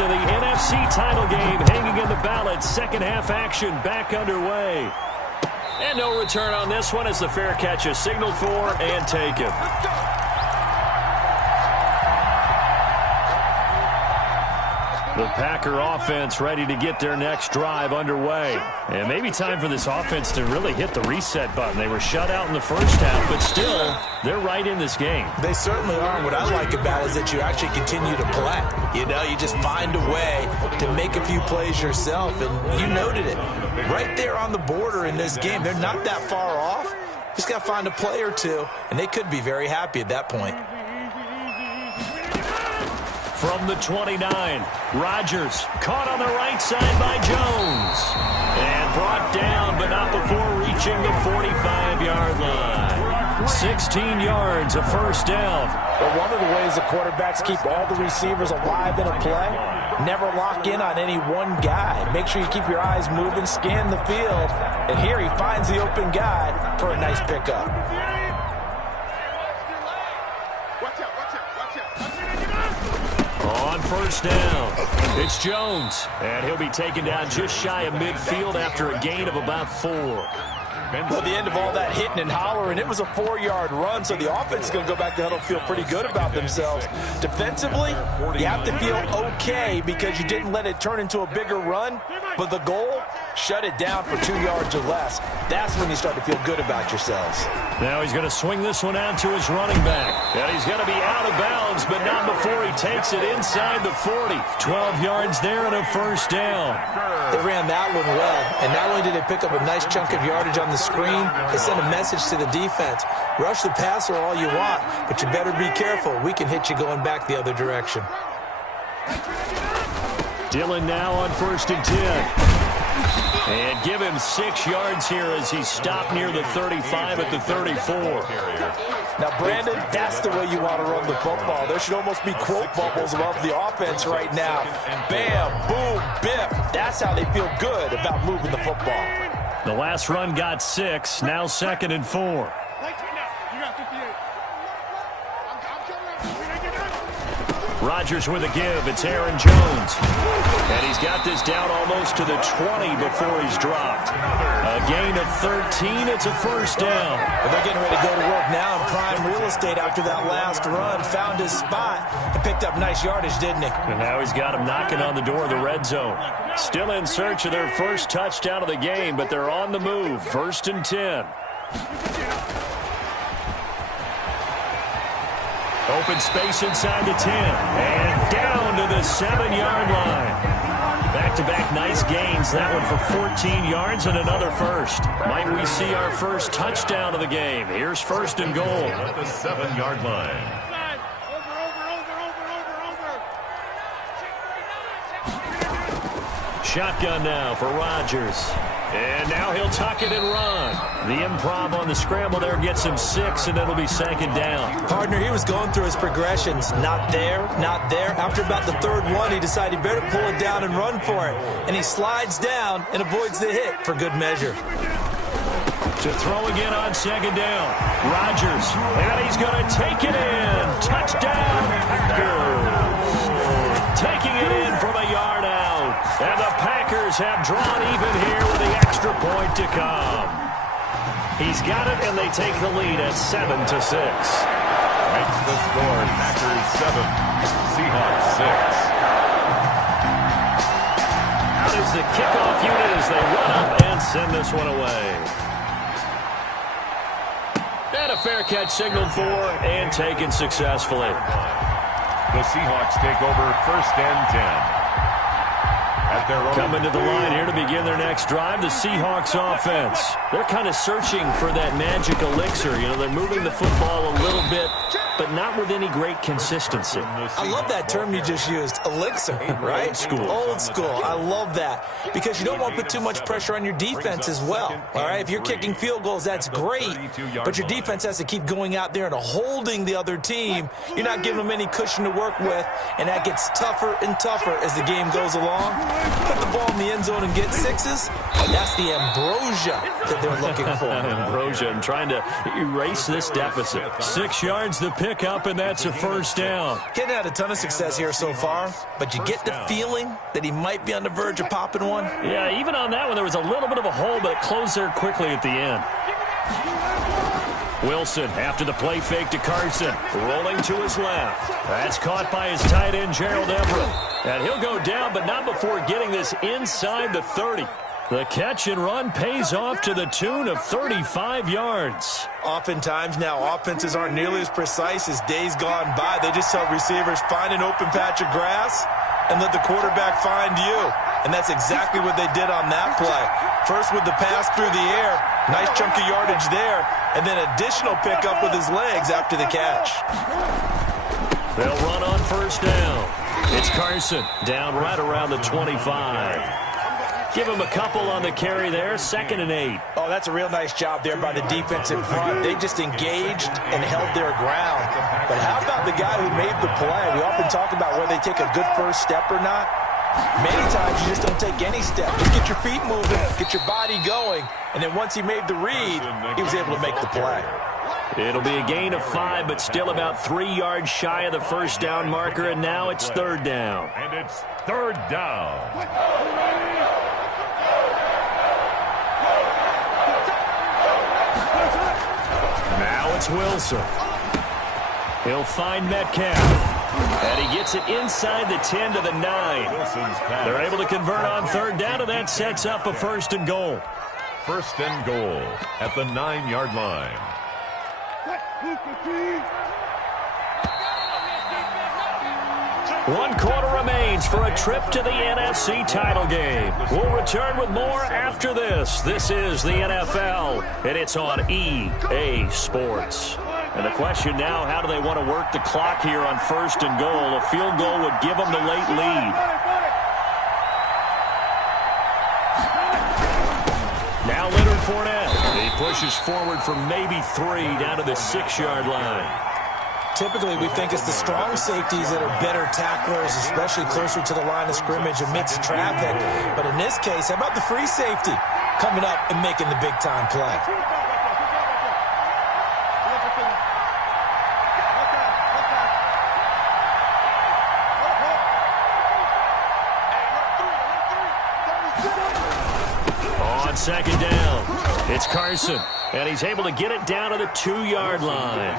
to the NFC title game hanging in the balance. Second half action back underway. And no return on this one as the fair catch is signaled for and taken. The Packer offense ready to get their next drive underway. And maybe time for this offense to really hit the reset button. They were shut out in the first half, but still, they're right in this game. They certainly are. And what I like about it is that you actually continue to play. You know, you just find a way to make a few plays yourself, and you noted it. Right there on the border in this game, they're not that far off. Just got to find a play or two, and they could be very happy at that point. From the 29, Rodgers caught on the right side by Jones. And brought down, but not before reaching the 45-yard line. 16 yards, a first down. Well, one of the ways the quarterbacks keep all the receivers alive in a play, never lock in on any one guy. Make sure you keep your eyes moving, scan the field. And here he finds the open guy for a nice pickup. On first down, it's Jones, and he'll be taken down just shy of midfield after a gain of about 4. Well, the end of all that hitting and hollering, it was a 4-yard run, so the offense is going to go back to huddle and feel pretty good about themselves. Defensively, you have to feel okay because you didn't let it turn into a bigger run, but the goal, shut it down for 2 yards or less. That's when you start to feel good about yourselves. Now he's going to swing this one out to his running back. And he's going to be out of bounds, but not before he takes it inside the 40. 12 yards there and a first down. They ran that one well, and not only did they pick up a nice chunk of yardage on the screen, they sent a message to the defense. Rush the passer all you want, but you better be careful. We can hit you going back the other direction. Dillon now on first and 10. And give him 6 yards here as he stopped near the 35 at the 34. Now, Brandon, that's the way you want to run the football. There should almost be quote bubbles above the offense right now. Bam, boom, biff. That's how they feel good about moving the football. The last run got 6, now 2nd and 4. Rodgers with a give. It's Aaron Jones. And he's got this down almost to the 20 before he's dropped. A gain of 13. It's a first down. Well, they're getting ready to go to work now in prime real estate after that last run. Found his spot and picked up nice yardage, didn't he? And now he's got him knocking on the door of the red zone. Still in search of their first touchdown of the game, but they're on the move. 1st and 10. Open space inside the 10. And down to the 7-yard line. Back-to-back nice gains. That one for 14 yards and another first. Might we see our first touchdown of the game? Here's 1st and goal. At the 7-yard line. Shotgun now for Rodgers. And now he'll tuck it and run. The improv on the scramble there gets him 6, and it'll be 2nd down. Partner, he was going through his progressions. Not there, not there. After about the 3rd one, he decided he better pull it down and run for it. And he slides down and avoids the hit for good measure. To throw again on 2nd down. Rodgers, and he's going to take it in. Touchdown, Packers. Taking it in from a yard out. And the Packers have drawn even here with the extra point to come. He's got it, and they take the lead at 7-6. Makes the score Packers 7, Seahawks 6. Out is the kickoff unit as they run up and send this one away. And a fair catch signaled for and taken successfully. The Seahawks take over 1st and 10. Coming to the line here to begin their next drive, the Seahawks offense. They're kind of searching for that magic elixir. You know, they're moving the football a little bit, but not with any great consistency. I love that term you just used, elixir, right? Old school. Old school. I love that because you don't want to put too much pressure on your defense as well. All right, if you're kicking field goals, that's great, but your defense has to keep going out there and holding the other team. You're not giving them any cushion to work with, and that gets tougher and tougher as the game goes along. Put the ball in the end zone and get 6s. That's the ambrosia that they're looking for. Ambrosia and trying to erase this deficit. 6 yards the pitch. pickup, and that's a first down. Getting had a ton of success here so far, but you get the feeling that he might be on the verge of popping one. Yeah, even on that one, there was a little bit of a hole, but it closed there quickly at the end. Wilson, after the play fake to Carson, rolling to his left. That's caught by his tight end, Gerald Everett. And he'll go down, but not before getting this inside the 30. The catch and run pays off to the tune of 35 yards. Oftentimes now, offenses aren't nearly as precise as days gone by. They just tell receivers, find an open patch of grass and let the quarterback find you. And that's exactly what they did on that play. First with the pass through the air, nice chunk of yardage there, and then additional pickup with his legs after the catch. They'll run on first down. It's Carson, down right around the 25. Give him a couple on the carry there, 2nd and 8. Oh, that's a real nice job there by the defensive front. They just engaged and held their ground. But how about the guy who made the play? We often talk about whether they take a good first step or not. Many times you just don't take any step. Just get your feet moving, get your body going, and then once he made the read, he was able to make the play. It'll be a gain of 5, but still about 3 yards shy of the first down marker, and now it's 3rd down. And it's 3rd down. Now it's Wilson. He'll find Metcalf. And he gets it inside the 10 to the 9. They're able to convert on 3rd down, and that sets up a 1st and goal. 1st and goal at the 9-yard line. One quarter remains for a trip to the NFC title game. We'll return with more after this. This is the NFL, and it's on EA Sports. And the question now, how do they want to work the clock here on 1st and goal? A field goal would give them the late lead. Now Leonard Fournette. He pushes forward from maybe 3 down to the 6-yard line. Typically, we think it's the strong safeties that are better tacklers, especially closer to the line of scrimmage amidst traffic. But in this case, how about the free safety coming up and making the big-time play? On 2nd down, it's Carson. And he's able to get it down to the 2-yard line.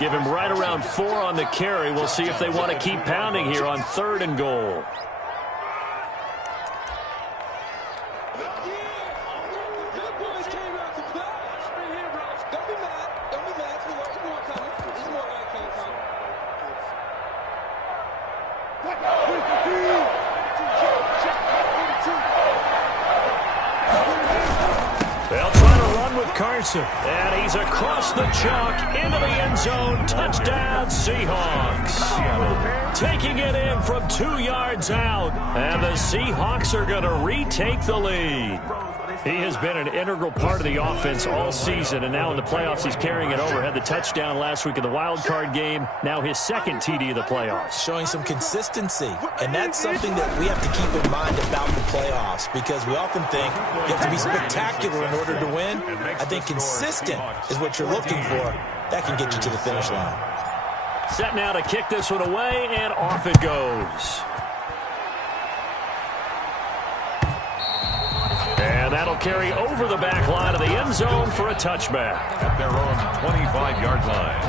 Give him right around 4 on the carry. We'll see if they want to keep pounding here on 3rd and goal. Carson, and he's across the chalk into the end zone. Touchdown, Seahawks. Taking it in from 2 yards out, and the Seahawks are going to retake the lead. He has been an integral part of the offense all season, and now in the playoffs he's carrying it over. Had the touchdown last week in the wild card game. Now his 2nd TD of the playoffs. Showing some consistency, and that's something that we have to keep in mind about the playoffs, because we often think you have to be spectacular in order to win. I think consistent is what you're looking for. That can get you to the finish line. Set now to kick this one away, and off it goes. And that'll carry over the back line of the end zone for a touchback. At their own 25-yard line.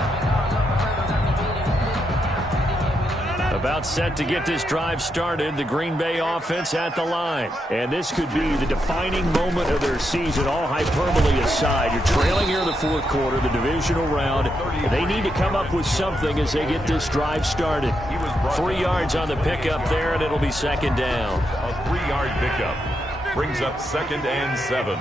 About set to get this drive started, the Green Bay offense at the line. And this could be the defining moment of their season, all hyperbole aside. You're trailing here in the 4th quarter, the divisional round. They need to come up with something as they get this drive started. 3 yards on the pickup there, and it'll be 2nd down. A 3-yard pickup brings up 2nd and 7.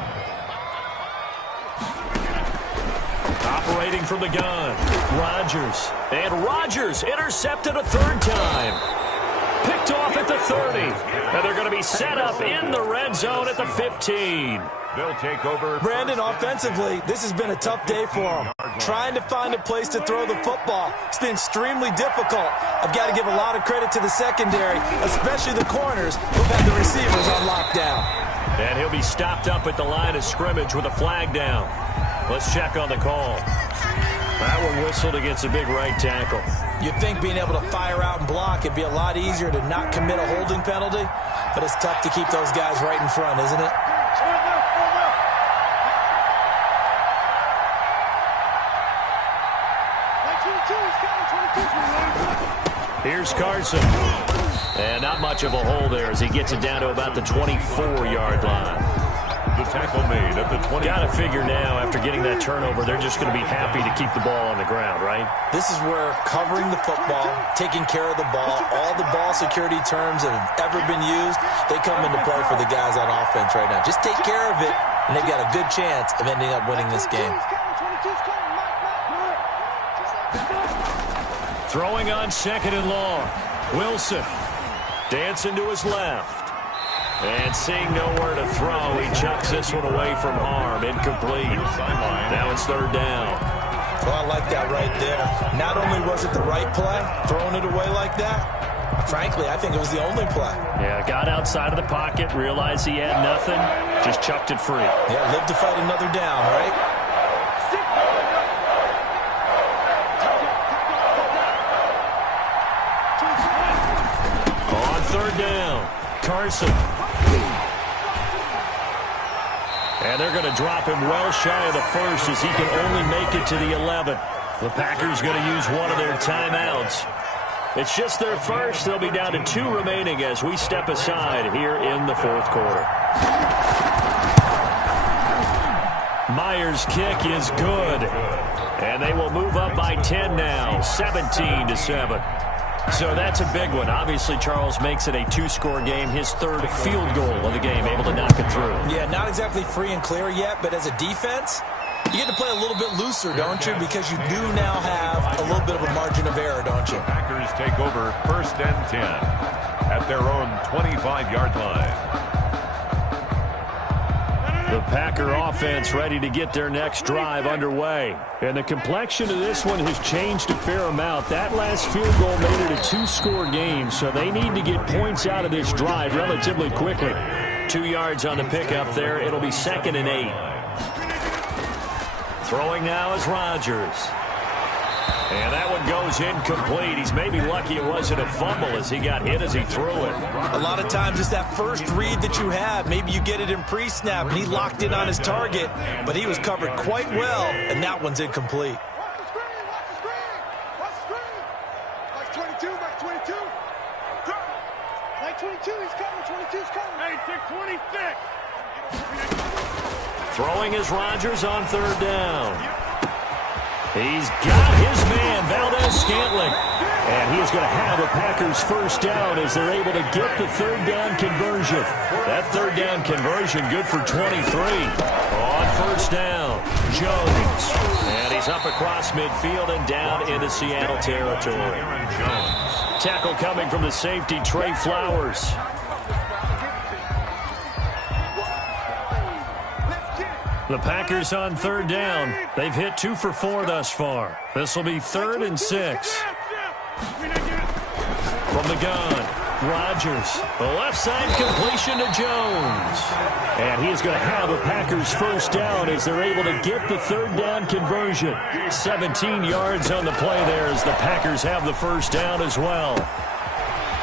Operating from the gun, Rodgers. And Rodgers intercepted a 3rd time. Picked off at the 30. And they're going to be set up in the red zone at the 15. They'll take over. Brandon, offensively, this has been a tough day for them. Trying to find a place to throw the football. It's been extremely difficult. I've got to give a lot of credit to the secondary, especially the corners who've had the receivers on lockdown. And he'll be stopped up at the line of scrimmage with a flag down. Let's check on the call. That one whistled against a big right tackle. You'd think being able to fire out and block, it'd be a lot easier to not commit a holding penalty, but it's tough to keep those guys right in front, isn't it? Here's Carson. And not much of a hole there as he gets it down to about the 24-yard line. The tackle made at the 20. Got to figure now, after getting that turnover, they're just going to be happy to keep the ball on the ground, right? This is where covering the football, taking care of the ball, all the ball security terms that have ever been used, they come into play for the guys on offense right now. Just take care of it, and they've got a good chance of ending up winning this game. Throwing on 2nd and long. Wilson dancing to his left. And seeing nowhere to throw, he chucks this one away from harm. Incomplete. Now it's 3rd down. Well, I like that right there. Not only was it the right play, throwing it away like that, frankly, I think it was the only play. Yeah, got outside of the pocket, realized he had nothing, just chucked it free. Yeah, live to fight another down, right? On 3rd down, Carson. And they're going to drop him well shy of the first as he can only make it to the 11. The Packers going to use one of their timeouts. It's just their first. They'll be down to 2 remaining as we step aside here in the 4th quarter. Myers' kick is good. And they will move up by 10 now, 17-7. So that's a big one. Obviously, Charles makes it a 2-score game. His 3rd field goal of the game, able to knock it through. Yeah, not exactly free and clear yet, but as a defense, you get to play a little bit looser, don't you? Because you do now have a little bit of a margin of error, don't you? Packers take over 1st and 10 at their own 25-yard line. The Packer offense ready to get their next drive underway. And the complexion of this one has changed a fair amount. That last field goal made it a 2-score game, so they need to get points out of this drive relatively quickly. 2 yards on the pickup there. It'll be 2nd and 8. Throwing now is Rodgers. And that one goes incomplete. He's maybe lucky it wasn't a fumble as he got hit as he threw it. A lot of times it's that first read that you have. Maybe you get it in pre-snap, and he locked in on his target, but he was covered quite well, and that one's incomplete. Throwing is Rodgers on 3rd down. He's got his man, Valdez-Scantling. And he is going to have a Packers 1st down as they're able to get the 3rd down conversion. That 3rd down conversion good for 23. On 1st down, Jones. And he's up across midfield and down into Seattle territory. Tackle coming from the safety, Trey Flowers. The Packers on 3rd down. They've hit 2 for 4 thus far. This will be 3rd and 6. From the gun, Rodgers. The left side completion to Jones. And he is going to have a Packers 1st down as they're able to get the 3rd down conversion. 17 yards on the play there as the Packers have the 1st down as well.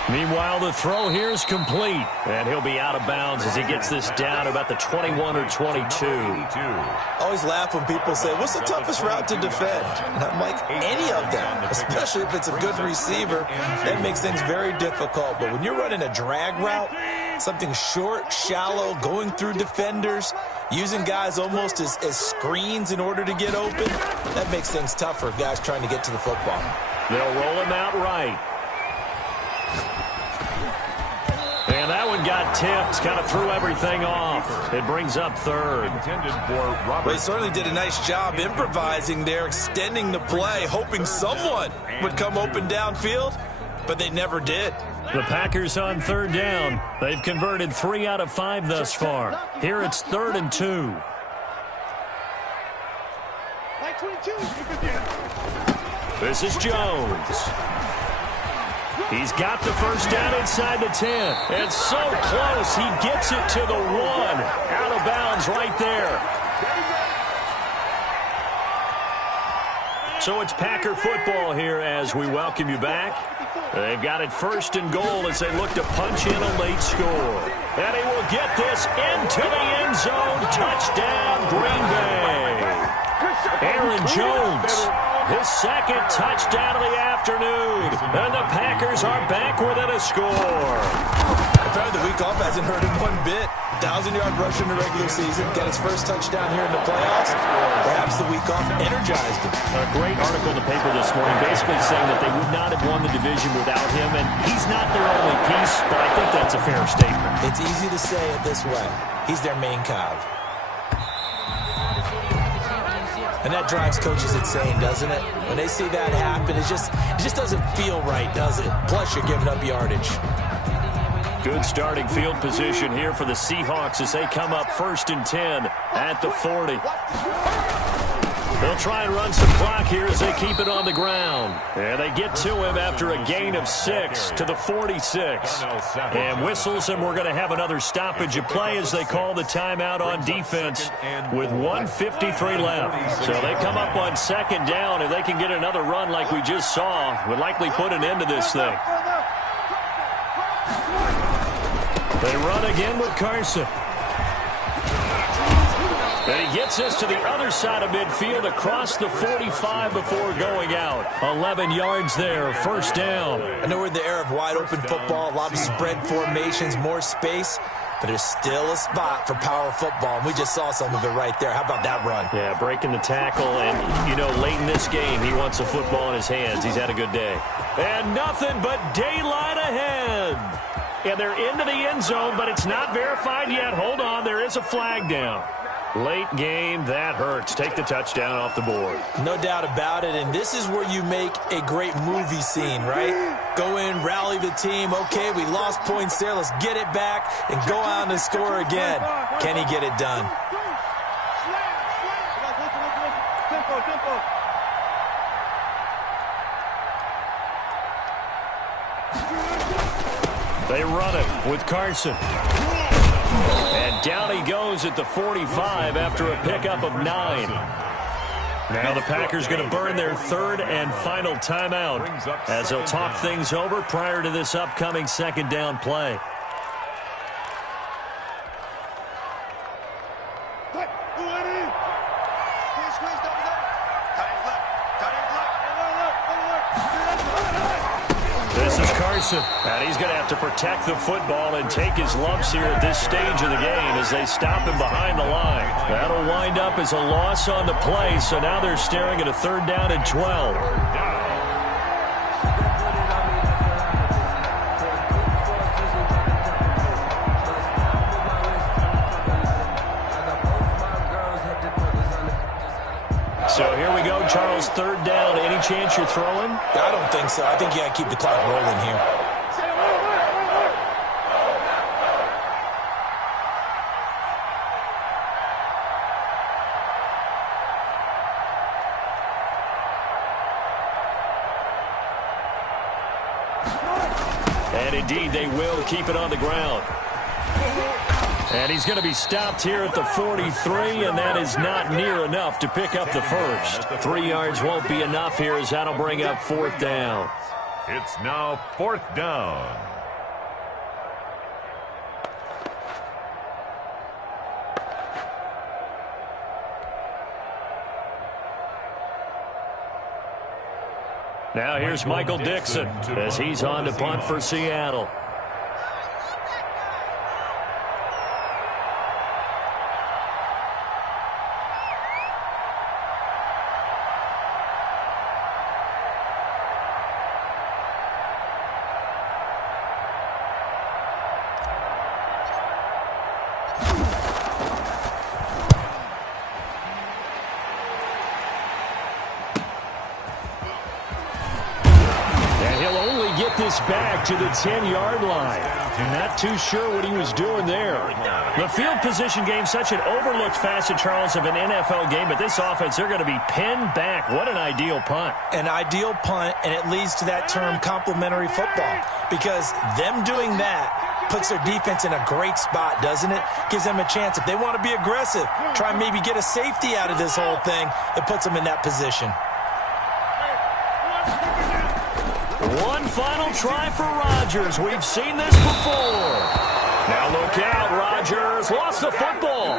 Meanwhile, the throw here is complete. And he'll be out of bounds as he gets this down about the 21 or 22. Always laugh when people say, what's the toughest route to defend? And I'm like, any of them, especially if it's a good receiver. That makes things very difficult. But when you're running a drag route, something short, shallow, going through defenders, using guys almost as screens in order to get open, that makes things tougher, guys trying to get to the football. They'll roll him out right. And that one got tipped, kind of threw everything off. It brings up 3rd. They certainly did a nice job improvising there, extending the play, hoping someone would come open downfield, but they never did. The Packers on 3rd down. They've converted 3 out of 5 thus far. Here it's 3rd and 2. This is Jones. He's got the 1st down inside the 10. It's so close. He gets it to the 1. Out of bounds right there. So it's Packer football here as we welcome you back. They've got it first and goal as they look to punch in a late score. And he will get this into the end zone. Touchdown, Green Bay. Aaron Jones, his second touchdown of the afternoon. And the Packers are back within a score. Apparently the week off hasn't hurt him one bit. 1,000-yard rush in the regular season. Got his first touchdown here in the playoffs. Perhaps the week off energized him. A great article in the paper this morning basically saying that they would not have won the division without him. And he's not their only piece, but I think that's a fair statement. It's easy to say it this way. He's their main cog. And that drives coaches insane, doesn't it? When they see that happen, it just doesn't feel right, does it? Plus, you're giving up yardage. Good starting field position here for the Seahawks as they come up 1st and 10 at the 40. They'll try and run some clock here as they keep it on the ground. And they get to him after a gain of 6 to the 46. And whistles, and we're going to have another stoppage of play as they call the timeout on defense with 1:53 left. So they come up on 2nd down. If they can get another run like we just saw, would likely put an end to this thing. They run again with Carson. And he gets us to the other side of midfield across the 45 before going out. 11 yards there, 1st down. I know we're in the era of wide-open football, a lot of spread formations, more space, but there's still a spot for power football, and we just saw some of it right there. How about that run? Yeah, breaking the tackle, and, you know, late in this game, he wants a football in his hands. He's had a good day. And nothing but daylight ahead. And they're into the end zone, but it's not verified yet. Hold on, there is a flag down. Late game, that hurts. Take the touchdown off the board. No doubt about it, and this is where you make a great movie scene, right? Go in, rally the team. Okay, we lost points there. Let's get it back and go out and score again. Can he get it done? They run it with Carson. And down he goes at the 45 after a pickup of 9. Now the Packers going to burn their 3rd and final timeout as they'll talk things over prior to this upcoming 2nd down play. This is Carson, and he's going to have to protect the football and take his lumps here at this stage of the game as they stop him behind the line. That'll wind up as a loss on the play, so now they're staring at a 3rd down and 12. So here we go, Charles, 3rd down. Any chance you're throwing? I don't think so. I think you got to keep the clock rolling here. And indeed, they will keep it on the ground. And he's going to be stopped here at the 43, and that is not near enough to pick up the first. 3 yards won't be enough here as that'll bring up 4th down. It's now 4th down. Now here's Michael Dixon as he's on to punt for Seattle. Back to the 10-yard line. Not too sure what he was doing there. The field position game, such an overlooked facet, Charles, of an NFL game, but this offense, they're going to be pinned back. What an ideal punt. An ideal punt, and it leads to that term complementary football, because them doing that puts their defense in a great spot, doesn't it? Gives them a chance. If they want to be aggressive, try and maybe get a safety out of this whole thing, it puts them in that position. final try for Rodgers. We've seen this before. Now look out, Rodgers lost the football.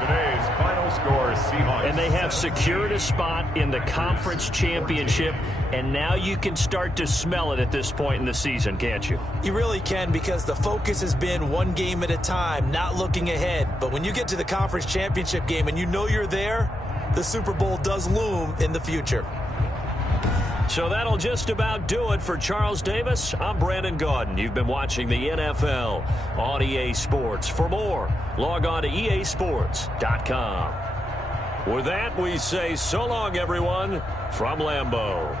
Today's final score, Seahawks. And they have secured a spot in the conference championship, and now you can start to smell it at this point in the season, can't you? You really can, because the focus has been one game at a time, not looking ahead. But when you get to the conference championship game and you know you're there, the Super Bowl does loom in the future. So that'll just about do it for Charles Davis. I'm Brandon Gaudin. You've been watching the NFL on EA Sports. For more, log on to easports.com. With that, we say so long, everyone, from Lambeau.